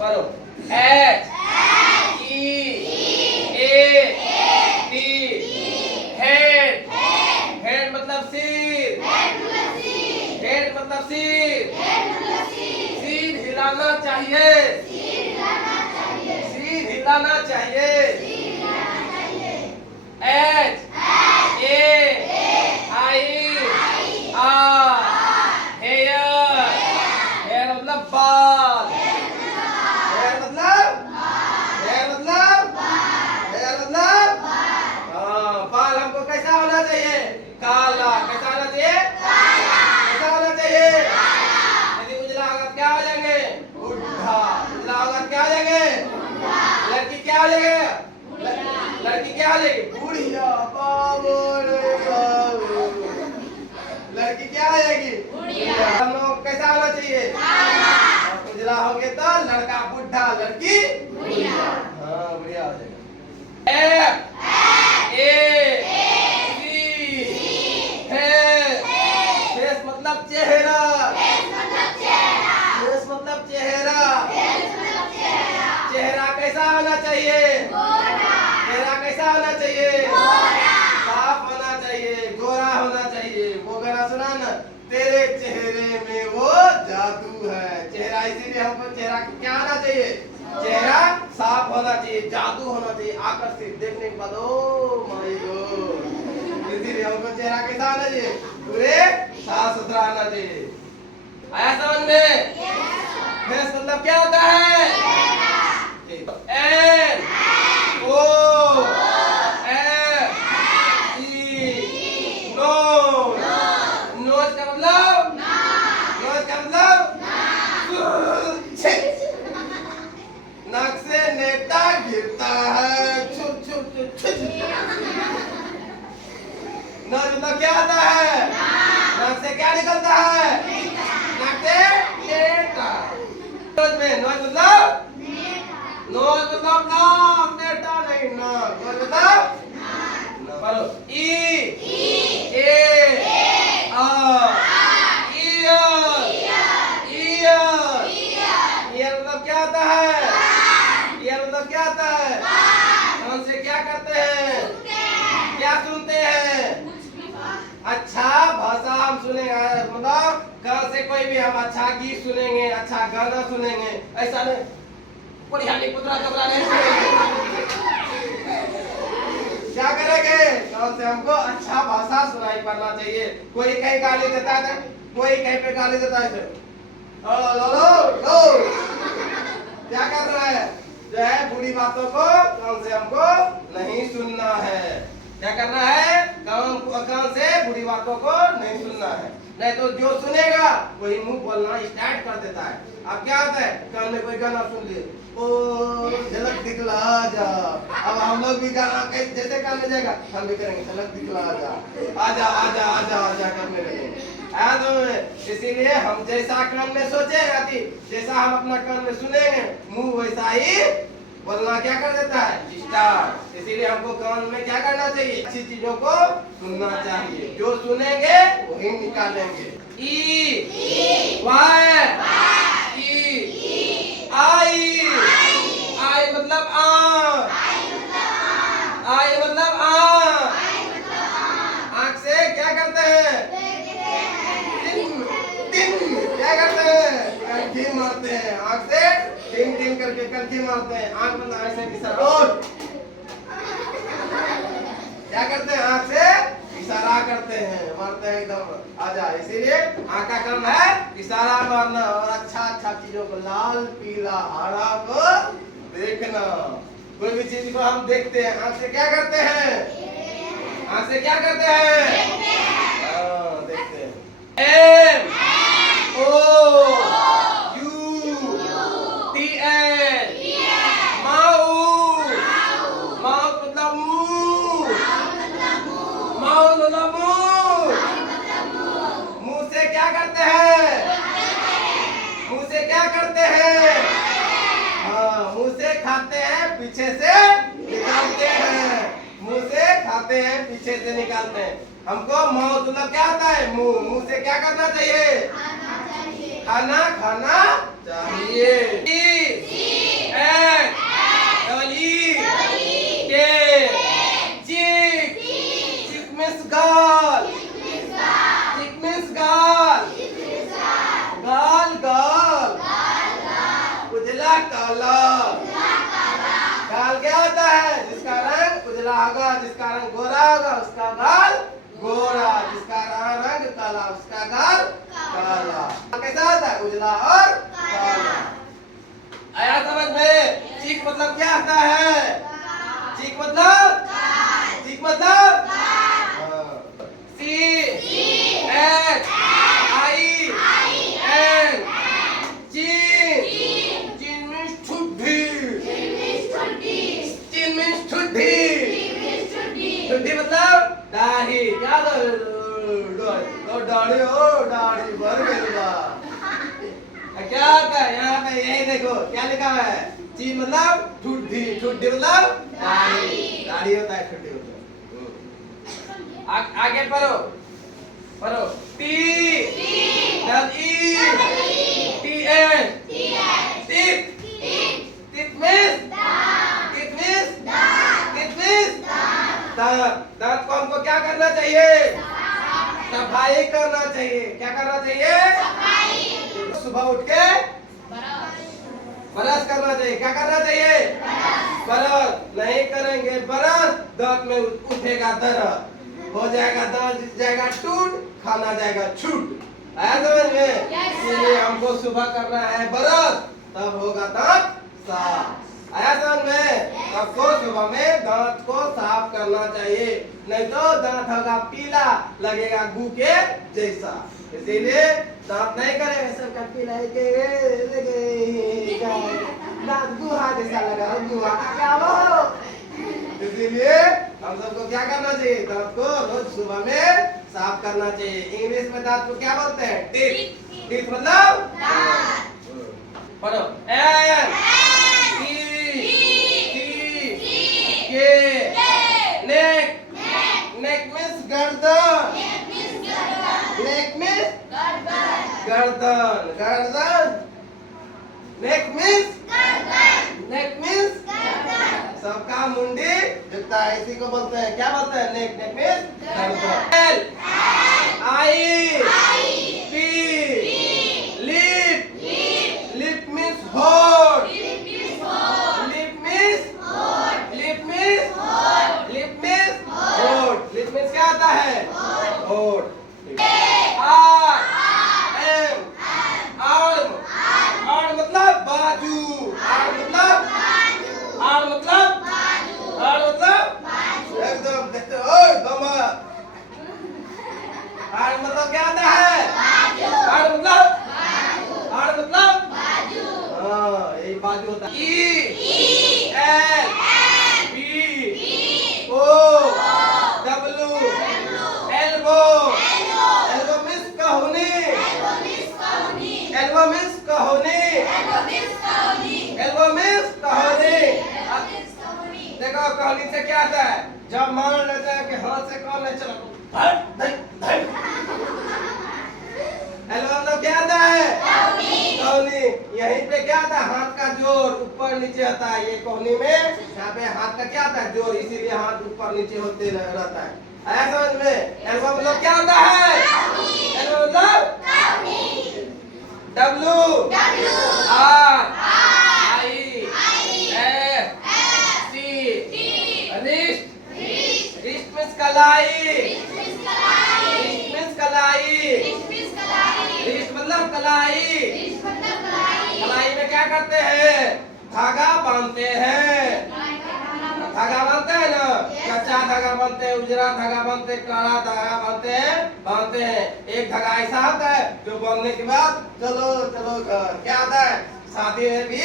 पढ़ो। H E A D head. Head मतलब सिर। हेड मतलब सिर। सिर हिलाना चाहिए। सिर हिलाना चाहिए। H A I R hair. Hair मतलब बाल। हेयर मतलब हाँ, बाल हमको कैसा होना चाहिए? काला। कैसा होना चाहिए? कैसा होना चाहिए? यदि उजला होगा क्या हो जाएंगे? बुढ़ा। उजला होगा क्या हो जाएंगे? लड़की क्या हो जाएगी? लड़की क्या हो जाएगी? बुढ़िया। बाबू रे बाबू। लड़की क्या हो जाएगी? बुढ़िया। हम लोग कैसा होना चाहिए? और उजला हो गया तो लड़का बुढ़ा, लड़की बुढ़िया। हाँ, बुढ़िया हो जाएगा। F A C फेस मतलब चेहरा। फेस मतलब चेहरा। चेहरा कैसा होना चाहिए? चेहरा कैसा होना चाहिए? साफ होना चाहिए, गोरा होना चाहिए। वो गाना सुना ना, तेरे चेहरे में वो जादू है। चेहरा इसीलिए हमको चेहरा क्या होना चाहिए? चेहरा साफ होना चाहिए, जादू होना चाहिए, आकर्षित, देखने के बाद ओ माय गॉड। इसीलिए हमको चेहरा कैसा होना चाहिए? पूरे साफ सुथरा होना चाहिए। आया समझ में? फेस मतलब क्या होता है? N O S E nose. Nose का मतलब? नोज का मतलब? नाक से नेटा गिरता है। छुप छुप छुप छुप। नोज मतलब क्या आता है? नाक से क्या निकलता है? नाक से नेटा। नोज में नोज मतलब? नोज मतलब नाक, नेटा नहीं, नाक। नोज मतलब? पढ़ो। E A R year. Year. Year मतलब क्या आता है? ईयर मतलब क्या आता है? कान से क्या करते हैं? क्या सुनते हैं? अच्छा भाषा हम सुनेंगे, मतलब कान से कोई भी हम अच्छा गीत सुनेंगे, अच्छा गाना सुनेंगे। ऐसा नहीं पुरानी पुत्रा कपड़ा नहीं सुनेंगे। क्या करेंगे? कान से हमको अच्छा भाषा सुनाई पड़ना चाहिए। कोई कहीं गाली देता है, कोई कहीं पे गाली देता है, लो लो लो लो। क्या कर रहा है? जो है बुरी बातों को कान से हमको नहीं सुनना है। क्या करना है? कान से बुरी बातों को नहीं सुनना है, नहीं तो जो सुनेगा वही मुंह बोलना स्टार्ट कर देता है। अब क्या होता है? कान में कोई गाना सुन लिए, ओ झलक दिखला जा। अब हम लोग भी गाना जैसे कान में जाएगा हम भी करेंगे, झलक दिखला जा, आजा आजा आजा आजा करने लगेंगे। इसीलिए हम जैसा कान में सोचेगा, जैसा हम अपना कान में सुनेंगे, मुंह वैसा ही बोलना क्या कर देता है? स्टार्ट। इसीलिए हमको कान में क्या करना चाहिए? अच्छी चीजों को सुनना चाहिए, जो सुनेंगे वही निकालेंगे। E Y E आई। आई मतलब आँख। आई मतलब आँख। आँख से क्या करते हैं? क्या करते हैं? कनखी मारते हैं। आँख से टिंग टिंग करके कनखी मारते हैं। आँख मतलब ऐसे इशारा। क्या करते हैं? आँख से इशारा करते हैं, मारते हैं एकदम आजा। इसीलिए आँख का काम है इशारा मारना और अच्छा अच्छा चीजों को, लाल पीला हरा को देखना। कोई भी चीज को हम देखते हैं, आँख से क्या करते हैं? आँख से क्या करते हैं? देखते हैं। M O U T L mouth. Mouth मतलब मुंह। माउथ मतलब मुंह। मुंह से क्या करते हैं? मुंह से क्या करते हैं? हाँ, मुंह से खाते हैं, पीछे से निकालते हैं। मुंह से खाते हैं, पीछे से निकालते हैं। हमको माउथ मतलब क्या आता है? मुंह। मुंह से क्या करना चाहिए? खाना खाना चाहिए। उजला काला। गाल क्या होता है? जिसका रंग उजला होगा, जिसका रंग गोरा होगा उसका गाल गोरा, जिसका रंग काला उसका गाल काला। कैसा होता है? उजला और काला। आया समझ में? चीख मतलब क्या होता है? चीख मतलब सी एच आई एन चीन। चीन मीन्स ठुड्डी। चीन मीन्स ठुड्डी। ठुड्डी मतलब दाढ़ी। क्या दाढ़ी हो? दाढ़ी भर गई बा। क्या होता है? यहाँ पे यही देखो क्या लिखा है? चीन मतलब ठुड्डी। ठुड्डी मतलब दाढ़ी। दाढ़ी होता है, ठुड्डी होता है। आगे पढ़ो T double E T N teeth. Teeth means दांत को हमको क्या करना चाहिए? सफाई करना चाहिए। क्या करना चाहिए? सुबह उठ के ब्रश करना चाहिए। क्या करना चाहिए? ब्रश। नहीं करेंगे ब्रश दांत में उठेगा दर्द, हो जाएगा दांत जाएगा टूट, खाना जाएगा छूट। आया समझ में? इसलिए हमको सुबह करना है ब्रश, तब होगा दांत साफ। आया समझ में? सबको सुबह में दांत को साफ करना चाहिए, नहीं तो दांत होगा पीला, लगेगा गू के जैसा। इसीलिए दांत नहीं करेंगे सबका पीला दांत गुहा जैसा लगा, गुहा क्या हो। इसीलिए हम सबको क्या करना चाहिए? दांत को रोज सुबह में साफ करना चाहिए। इंग्लिश में दांत को क्या बोलते हैं? टीथ। टीथ मतलब पढ़ो एन नेक। नेक मीन्स गर्दन। नेक मीन्स गर्दन। गर्दन। नेक मीन्स सबका मुंडी झुकता है, इसी को बोलते हैं क्या बोलते हैं? नेक। नेक मीन्स गर्दन। L I P lip. Lip means होठ। लिप मीन्स क्या आता है? होठ। आर्म मतलब बाजू। आर्म मतलब एकदम देखते हो आर्म मतलब क्या आता है? आर्म मतलब हाँ, यही बाजू होता है। E L B O W elbow. Elbow means कहूनी। एल्बो मीन्स कहूनी। एल्बो मीन्स कहूनी। देखो कहनी से क्या आता है? जब मान लेते हैं कि हाथ से काम नहीं चला, एल्बो मतलब क्या आता है? कहूनी। यहीं पे क्या आता है? हाथ का जोर ऊपर नीचे होता है। ये कहूनी में यहाँ पे हाथ का क्या आता है? जोर, इसीलिए हाथ ऊपर नीचे होते रहता है। आया समझ में? एल्बो मतलब क्या होता है? एल्बो मतलब W R I S C. Wrist. Wrist means कलाई। रिस्ट मीन्स कलाई। रिस्ट मतलब कलाई। कलाई में क्या करते हैं? धागा बांधते हैं। धागा बांधते हैं ना, कच्चा धागा बांधते हैं, उजरा धागा बांधते हैं, काला धागा बांधते हैं। एक धागा ऐसा होता है जो बांधने के बाद चलो चलो क्या होता है? शादी में भी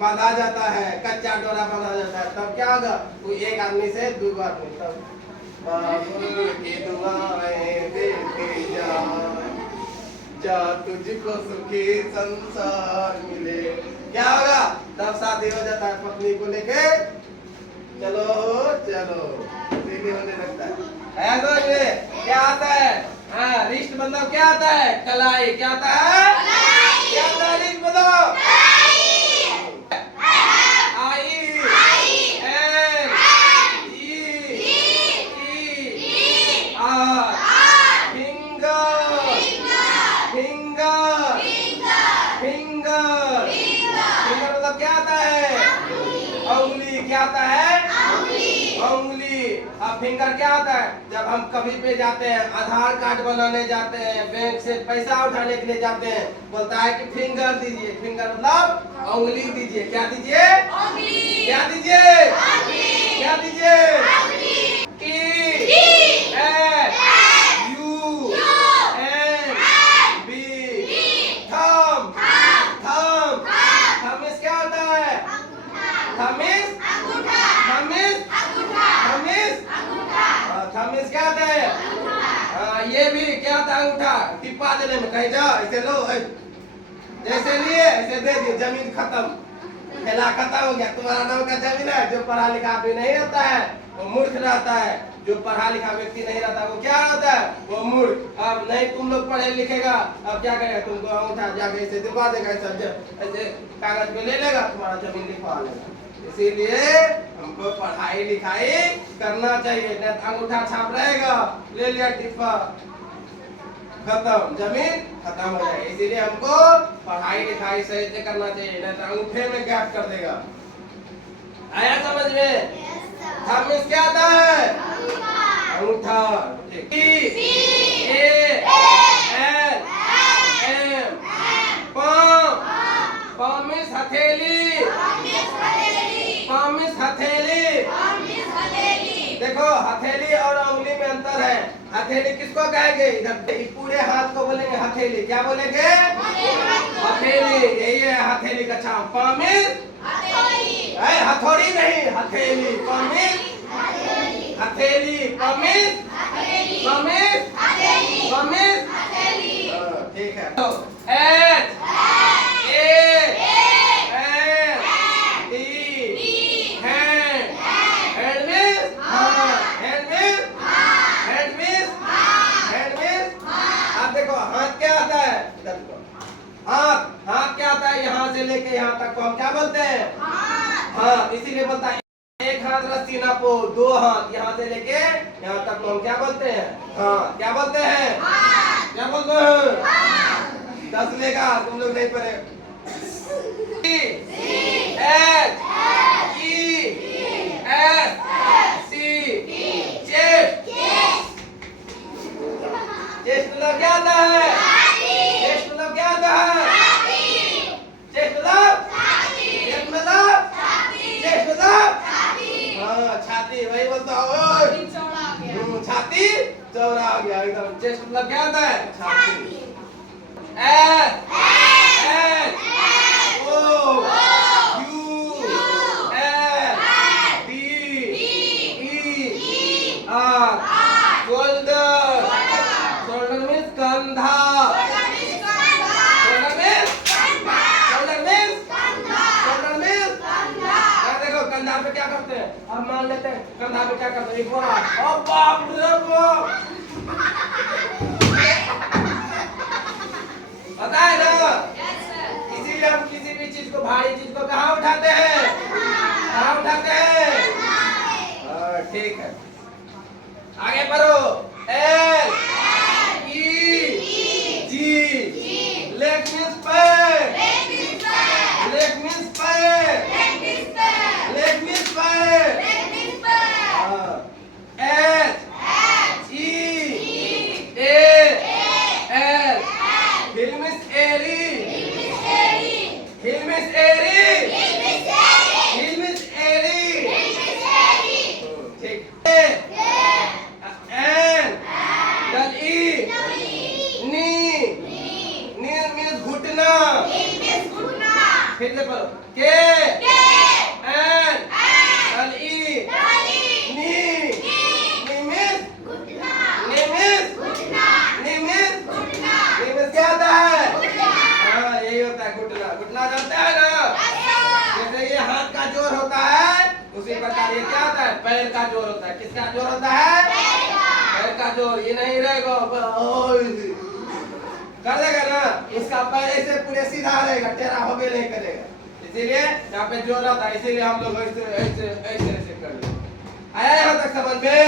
बांधा जाता है, कच्चा डोरा बांधा जाता है। तब क्या होगा? कोई एक आदमी से दो आदमी, तब बाबुल की दुआएं देती जा तुझको सुखी संसार मिले। क्या होगा? तब शादी हो जाता है, पत्नी को लेके चलो चलो सीधी होने लगता है। ऐसा क्या आता है? हाँ, रिस्ट मतलब क्या आता है? कलाई। क्या आता है? क्या आता है? रिस्ट मतलब फिंगर मतलब क्या आता है? उंगली। क्या आता है? उंगली। अब फिंगर क्या होता है? जब हम कभी पे जाते हैं, आधार कार्ड बनाने जाते हैं, बैंक से पैसा उठाने के लिए जाते हैं, बोलता है कि फिंगर दीजिए। फिंगर मतलब उंगली दीजिए। क्या दीजिए? क्या दीजिए? क्या दीजिए? थमिस क्या होता है? ये भी क्या होता है? अंगूठा। टिप्पा देने में कहीं जाओ ऐसे लो, जैसे लिए ऐसे दे दिए, जमीन खत्म, खेला खत्म हो गया। तुम्हारा नाम का जमीन है। जो पढ़ा लिखा आदमी नहीं होता है वो मूर्ख रहता है। जो पढ़ा लिखा व्यक्ति नहीं रहता वो क्या होता है? वो मूर्ख। अब नहीं तुम लोग पढ़े लिखेगा, अब क्या करेगा? तुमको अंगूठा जाके ऐसे दिलवा देगा, ऐसे कागज पे ले लेगा, तुम्हारा जमीन लिखवा लेगा। इसीलिए हमको पढ़ाई लिखाई करना चाहिए, नहीं तो अंगूठा छाप रहेगा, ले लिया टिप्पा, खत्म, जमीन खत्म हो जाएगी। इसीलिए हमको पढ़ाई लिखाई सही से करना चाहिए, नहीं तो अंगूठे में गैप कर देगा। आया समझ में? थंब क्या आता है? अंगूठा। हथेली। देखो हथेली और उंगली में अंतर है। हथेली किसको कहेंगे? इधर पूरे हाथ को बोलेंगे हथेली। क्या बोलेंगे? हथेली। यही है हथेली का छाप। पामिस हथौड़ी नहीं, हथेली। पामिस हथेली। पामिस पामिस पामिस। ठीक है। एच हाथ क्या आता है? यहाँ से लेके यहाँ तक को हम क्या बोलते हैं? हाँ, इसीलिए बोलता है एक हाथ रस्सी नापो, दो हाथ यहाँ से लेके यहाँ तक को हम क्या बोलते हैं? हाँ, क्या बोलते हैं? क्या बोलते हैं? 10 लेगा, तुम लोग नहीं पढ़े। चेस्ट मतलब क्या आता है? चेस्ट मतलब क्या आता है? चेस्ट मतलब चेस्ट मतलब हाँ, छाती। वही बोलता हूँ, छाती चौड़ा हो गया एकदम। चेस्ट मतलब क्या आता है? छाती। क्या करते हैं? अब मान लेते हैं कंधा पे क्या करते हैं? एक बोरा। ओ बाप रे बाप, पता है ना? इसीलिए हम किसी भी चीज को, भारी चीज को कहाँ उठाते हैं? कहाँ उठाते हैं? ठीक है, आगे बढ़ो। L E G. Leg means पैर। लेग मींस पैर। लेग मींस पैर। H E A L. Heel means एरी। हिल मींस एरी। हिल मींस एरी। ठीक। एन डल ई नी। नी मींस घुटना। फिर से पढ़ो। के एन डल ई नी। नी मींस क्या आता है? हाँ, यही होता है घुटना। घुटना जानते हैं ना? जैसे ये हाथ का जोर होता है, उसी प्रकार ये क्या होता है? पैर का जोर होता है। किसका जोर होता है? पैर का जोर। ये नहीं रहेगा, कर देगा ना, इसका पैर ऐसे पूरे सीधा रहेगा, टेढ़ा होबे नहीं करेगा। इसीलिए यहाँ पे जोर रहता है, इसीलिए हम लोग ऐसे ऐसे ऐसे ऐसे कर ले। आया यहाँ तक समझ में?